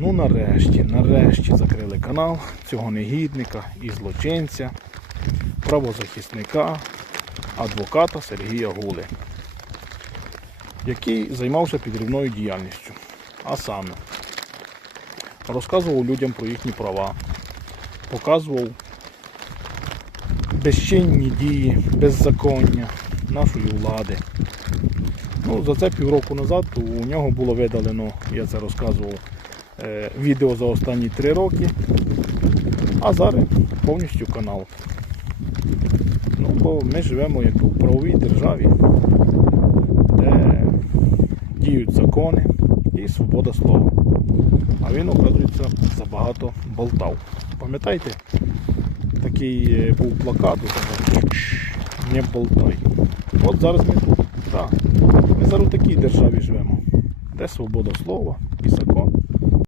Ну нарешті, нарешті закрили канал цього негідника і злочинця, правозахисника, адвоката Сергія Гули, який займався підривною діяльністю. А саме розказував людям про їхні права, показував безчинні дії, беззаконня нашої влади. Ну, за це півроку назад у нього було видалено, я це розказував, відео за останні три роки, а зараз повністю канал. Ну, бо ми живемо як у правовій державі, де діють закони і свобода слова. А він, оказується, забагато болтав. Пам'ятаєте, такий е, був плакат, не болтай. От зараз ми тут. Так. Ми зараз у такій державі живемо, де свобода слова і закон.